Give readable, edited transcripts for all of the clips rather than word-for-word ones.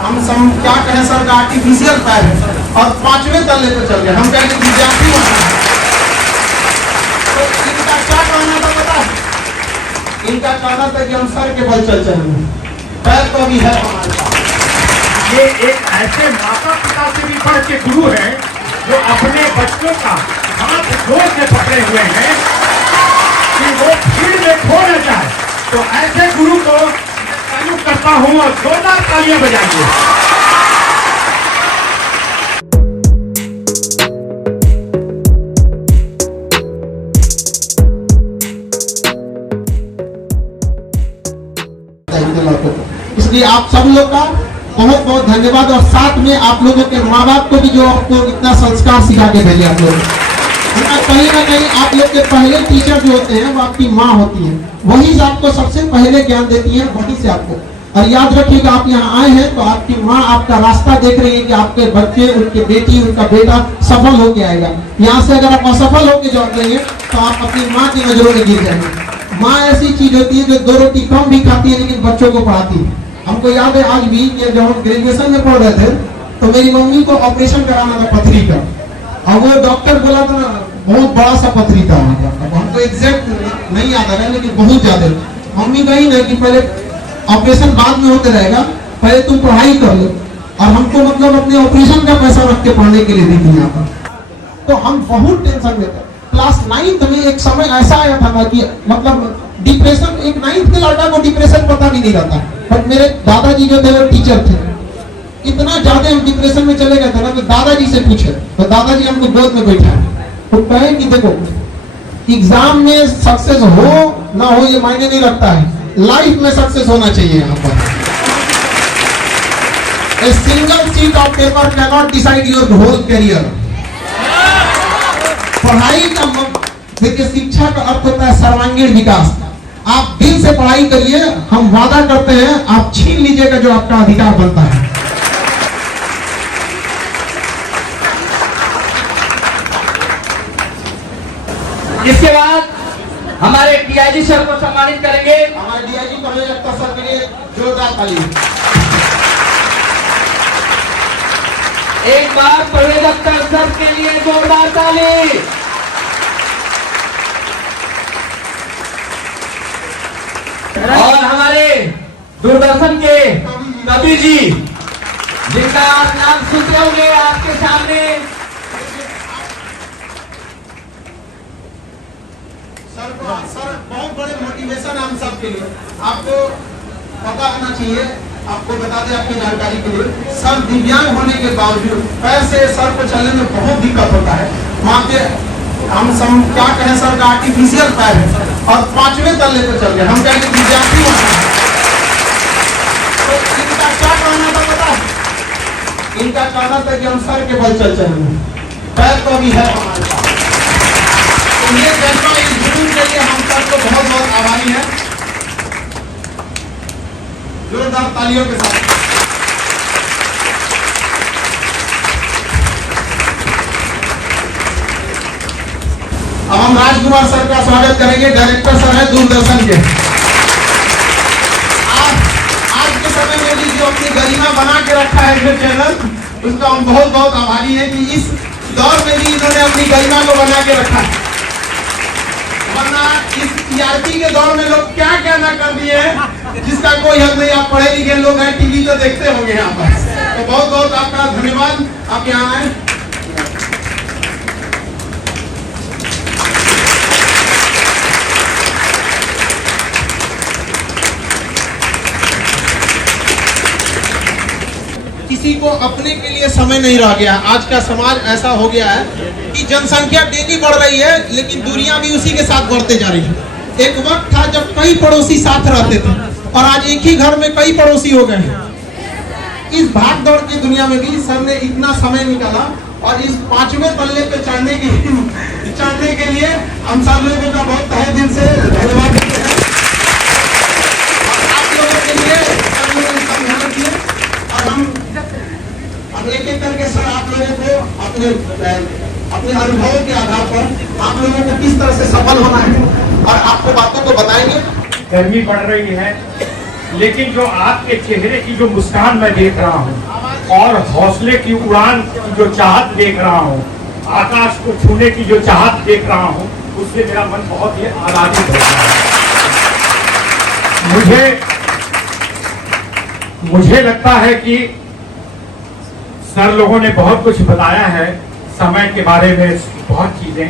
हम क्या कहें सर का आर्टिफिशियल पैर है और 5वें तल्ले पे चल गए। हम कहेंगे विद्यार्थी तो इनका क्या कहना था पता है? इनका कहना था कि हम सर के बल चल चलेंगे, पैर तो अभी है हमारे पास। ये एक ऐसे माता पिता से भी बढ़ के गुरु है जो अपने बच्चों का हाथ जोर से पकड़े हुए हैं कि वो भीड़ में खो न जाए। तो ऐसे गुरु को सैल्यूट करता हूँ और जोरदार तालियां बजाइए। इसलिए आप सब लोग का बहुत बहुत धन्यवाद और साथ में आप लोगों के माँ बाप को भी जो आपको इतना संस्कार सिखा के भेजे। आप लोग कहीं ना कहीं आप लोग के पहले टीचर जो होते हैं वो आपकी माँ होती है, वही से आपको सबसे पहले ज्ञान देती है, वही से आपको। और याद रखिएगा आप यहाँ आए हैं तो आपकी माँ आपका रास्ता देख रही है कि आपके बच्चे, उनके बेटी, उनका बेटा सफल होके आएगा। यहाँ से अगर आप असफल होके लौट रहे हैं तो आप अपनी माँ की नजरों में गिर जाएंगे। माँ ऐसी चीज होती है जो 2 रोटी कम भी खाती है लेकिन बच्चों को पढ़ाती है। हमको याद है आज भी कि जब हम ग्रेजुएशन में पढ़ रहे थे तो मेरी मम्मी को ऑपरेशन कराना था पथरी का, और वो डॉक्टर बोला था ना बहुत बड़ा सा पथरी था। अब हमको एग्जैक्ट नहीं याद आ रहा है लेकिन बहुत ज्यादा। मम्मी कही ना कि पहले ऑपरेशन बाद में होते रहेगा, पहले तुम पढ़ाई कर लो। और हमको मतलब अपने ऑपरेशन का पैसा रख के पढ़ने के लिए दी थी यहाँ पर। तो हम बहुत टेंशन में थे। क्लास 9th में एक समय ऐसा आया था ना कि मतलब डिप्रेशन, एक 9th के लड़का को डिप्रेशन पता भी नहीं रहता। पर मेरे दादाजी जो थे वो टीचर थे, इतना ज्यादा हम डिप्रेशन में चले गए थे ना तो दादाजी से पूछे तो दादाजी हमको गोद में बैठा तो कहे कि देखो एग्जाम में सक्सेस हो ना हो ये मायने नहीं रखता है, लाइफ में सक्सेस होना चाहिए। यहाँ पर A single sheet of paper cannot decide your whole career। पढ़ाई का देखिए शिक्षा का अर्थ होता है सर्वांगीण विकास। आप दिल से पढ़ाई करिए, हम वादा करते हैं आप छीन लीजिएगा जो आपका अधिकार बनता है। इसके बाद हमारे डीआईजी सर को सम्मानित करेंगे। हमारे डीआईजी परवेज अख्तर सर के लिए जोरदार ताली। एक बार परवेज अख्तर सर के लिए जोरदार ताली। और हमारे दूरदर्शन के कवि जी जिनका आप नाम सुनते होंगे आपके सामने, सर बहुत बड़े मोटिवेशन हम सब के लिए। आपको पता होना चाहिए, आपको बता दें आपकी जानकारी के लिए, सर दिव्यांग होने के बावजूद पैर से सर को चलने में बहुत दिक्कत होता है। वहाँ पे हम क्या कहें सर का आर्टिफिशियल पैर है और 5वें तल्ले पे चल गए। हम कहेंगे विद्यार्थी तो इनका क्या कहना था पता है? इनका कहना था कि हम सर के बल चल चलेंगे, पैर तो अभी है हमारे पास। तो ये जज्बा, इस जुनून के लिए हम सबको बहुत बहुत आभारी हैं। जोरदार तालियों के साथ अब हम राजकुमार सर का स्वागत करेंगे। डायरेक्टर सर है दूरदर्शन के। आज के समय में भी जो अपनी गरिमा बना के रखा है जो चैनल, उसका हम बहुत बहुत आभारी हैं कि इस दौर में भी इन्होंने अपनी गरिमा को बना के रखा है। वरना इस टीआरपी के दौर में लोग क्या क्या ना कर दिए जिसका कोई हद नहीं। आप पढ़े लिखे लोग हैं, टीवी तो देखते होंगे यहाँ पर। तो बहुत बहुत आपका धन्यवाद, आप यहाँ आए। किसी को अपने के लिए समय नहीं रह गया। आज का समाज ऐसा हो गया है कि जनसंख्या डेली बढ़ रही है लेकिन दूरियां भी उसी के साथ बढ़ते जा रही है। एक वक्त था जब कई पड़ोसी साथ रहते थे और आज एक ही घर में कई पड़ोसी हो गए हैं। इस भाग दौड़ की दुनिया में भी सर ने इतना समय निकाला और इस 5वें तल्ले पे चढ़ने के लिए हम सब लोगों का बहुत तहे दिल से धन्यवाद देते हैं। आप लोगों के लिए समझाने के लिए और हम एक एक करके सर आप लोगों को अपने अनुभवों के आधार पर आप लोगों को किस तरह से सफल होना है और आपको बातों को बताएंगे। गर्मी बढ़ रही है, लेकिन जो आपके चेहरे की जो मुस्कान मैं देख रहा हूँ और हौसले की उड़ान की जो चाहत देख रहा हूँ, आकाश को छूने की जो चाहत देख रहा हूँ, उससे मेरा मन बहुत ही आह्लादित हो गया है। मुझे लगता है कि सर लोगों ने बहुत कुछ बताया है समय के बारे में, बहुत चीजें।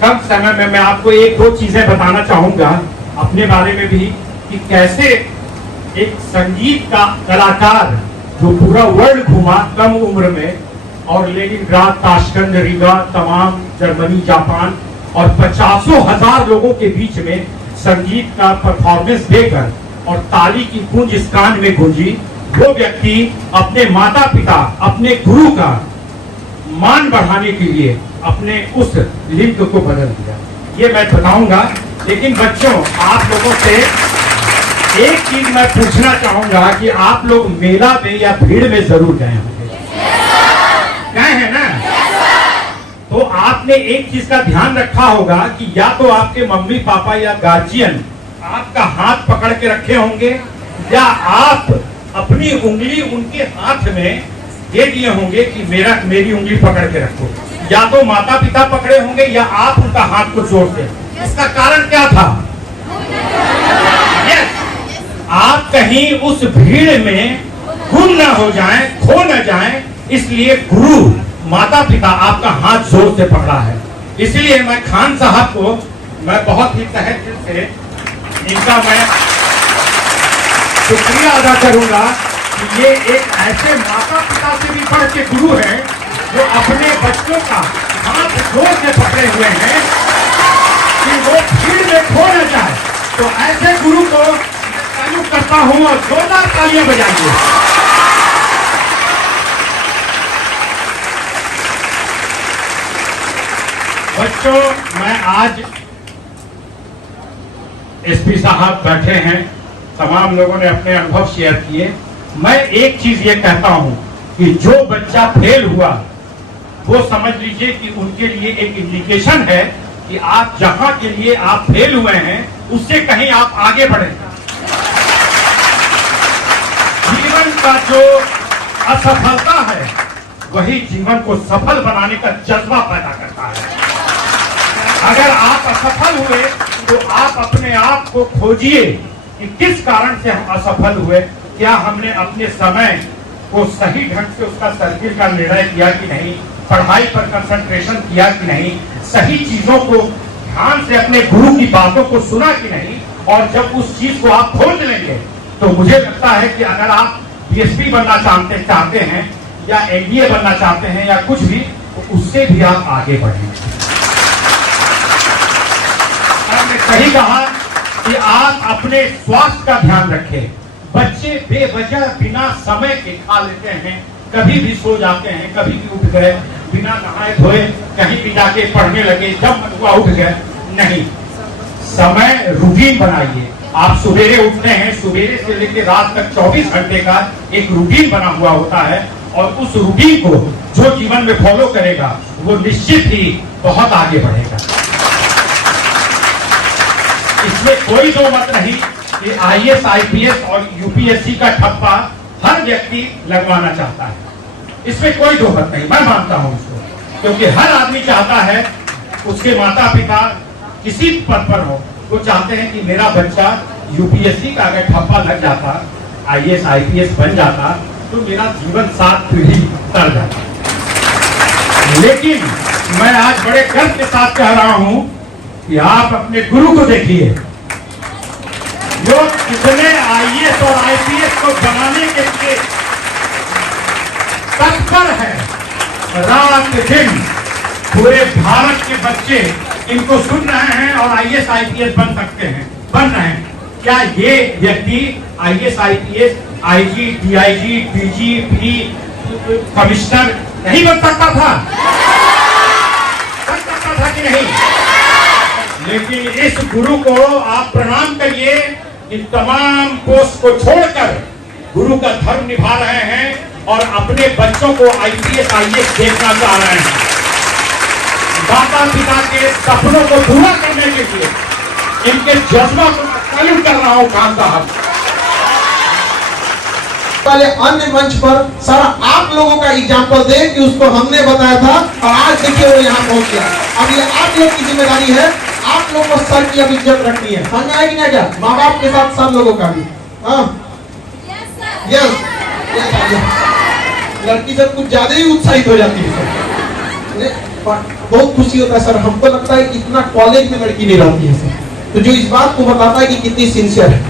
कम समय में मैं आपको एक दो चीजें बताना चाहूंगा अपने बारे में भी, कि कैसे एक संगीत का कलाकार जो पूरा वर्ल्ड घूमा कम उम्र में, और लेनिनग्राद, ताशकंद, रीगा, तमाम जर्मनी, जापान और 50,000 लोगों के बीच में संगीत का परफॉर्मेंस देकर और ताली की गूंज इस कान में गूंजी, वो व्यक्ति अपने माता पिता, अपने गुरु का मान बढ़ाने के लिए अपने उस लिंग को बदल दिया। ये मैं बताऊंगा। लेकिन बच्चों, आप लोगों से एक चीज मैं पूछना चाहूंगा कि आप लोग मेला में या भीड़ में जरूर गए होंगे, गए हैं ना? तो आपने एक चीज का ध्यान रखा होगा कि या तो आपके मम्मी पापा या गार्जियन आपका हाथ पकड़ के रखे होंगे, या आप अपनी उंगली उनके हाथ में दे दिए होंगे कि मेरी उंगली पकड़ के रखो। या तो माता पिता पकड़े होंगे या आप उनका हाथ को जोड़ते। इसका कारण क्या था? आप कहीं उस भीड़ में गुम ना हो जाएं, खो ना जाएं, इसलिए गुरु माता पिता आपका हाथ जोर से पकड़ा है। इसलिए मैं खान साहब को मैं बहुत ही तहे दिल से इनका मैं शुक्रिया अदा करूंगा कि ये एक ऐसे माता पिता से भी बढ़ के गुरु हैं जो अपने बच्चों का हाथ जोर से पकड़े हुए हैं कि वो भीड़ में खो न जाए। तो ऐसे गुरु को तारीफ करता हूं और जोरदार तालियां बजाइए। बच्चों, मैं आज एसपी साहब बैठे हैं, तमाम लोगों ने अपने अनुभव शेयर किए। मैं एक चीज ये कहता हूं कि जो बच्चा फेल हुआ वो समझ लीजिए कि उनके लिए एक इंडिकेशन है कि आप जहां के लिए आप फेल हुए हैं उससे कहीं आप आगे बढ़े। जीवन का जो असफलता है वही जीवन को सफल बनाने का जज्बा पैदा करता है। अगर आप असफल हुए तो आप अपने आप को खोजिए कि किस कारण से हम असफल हुए। क्या हमने अपने समय को सही ढंग से उसका सर्किल का निर्णय किया कि नहीं, पढ़ाई पर कंसंट्रेशन किया कि नहीं, सही चीजों को ध्यान से अपने गुरु की बातों को सुना कि नहीं। और जब उस चीज को आप खोज लेंगे तो मुझे लगता है कि अगर आप बीएसपी बनना चाहते हैं या एनडीए बनना चाहते हैं या कुछ भी, तो उससे भी आप आगे बढ़ेंगे। आपने सही कहा कि आप अपने स्वास्थ्य का ध्यान रखें। बच्चे बेवजह बिना समय के खा लेते हैं, कभी भी सो जाते हैं, कभी भी उठ गए, बिना नहाए धोए कहीं भी जाके पढ़ने लगे, जब मन हुआ उठ गए। नहीं, समय रूटीन बनाइए। आप सवेरे उठते हैं, सवेरे से लेकर रात तक 24 घंटे का एक रूटीन बना हुआ होता है, और उस रूटीन को जो जीवन में फॉलो करेगा वो निश्चित ही बहुत आगे बढ़ेगा। इसमें कोई दो मत नहीं कि आईएएस, आईपीएस और यूपीएससी का ठप्पा हर व्यक्ति लगवाना चाहता है। इसमें कोई दो मत नहीं, मैं मानता हूं इसको, क्योंकि हर आदमी चाहता है उसके माता पिता किसी पद पर हो, वो चाहते हैं कि मेरा बच्चा यूपीएससी का अगर ठप्पा लग जाता, आईएएस आईपीएस बन जाता, तो मेरा जीवन 7 पीढ़ी तर जाता। लेकिन मैं आज बड़े गर्व के साथ कह रहा हूं कि आप अपने गुरु को देखिए, जो कितने आईएएस और आईपीएस को बनाने के लिए तत्पर है। रात दिन पूरे भारत के बच्चे इनको सुन रहे हैं और आईएएस आईपीएस बन सकते हैं, बन रहे हैं। क्या ये व्यक्ति IAS IPS, IG, DIG, DGP, commissioner नहीं बन सकता था? बन सकता था कि नहीं? लेकिन इस गुरु को आप प्रणाम करिए कि तमाम पोस्ट को छोड़कर गुरु का धर्म निभा रहे हैं और अपने बच्चों को आईपीएस आईएएस देखना चाह रहे हैं। माता पिता के सपनों को पूरा करने के लिए इनके जज्बा को सैल्यूट कर रहा हूं खान साहब। वाले अन्य मंच पर सारा आप लोगों का एग्जाम्पल दे कि उसको हमने बताया था और आज देखिए वो यहाँ पहुंच गया। अब ये आप लोग की जिम्मेदारी है, आप लोग को सर की अब इज्जत रखनी है। समझ आएगी ना क्या? माँ बाप के साथ सब लोगों का भी। हाँ यस, लड़की सब कुछ ज्यादा ही उत्साहित हो जाती है सर। बहुत खुशी होता है सर, हमको लगता है कि इतना कॉलेज में लड़की नहीं रहती है सर। तो जो इस बात को बताता है कि कितनी सिंसियर है।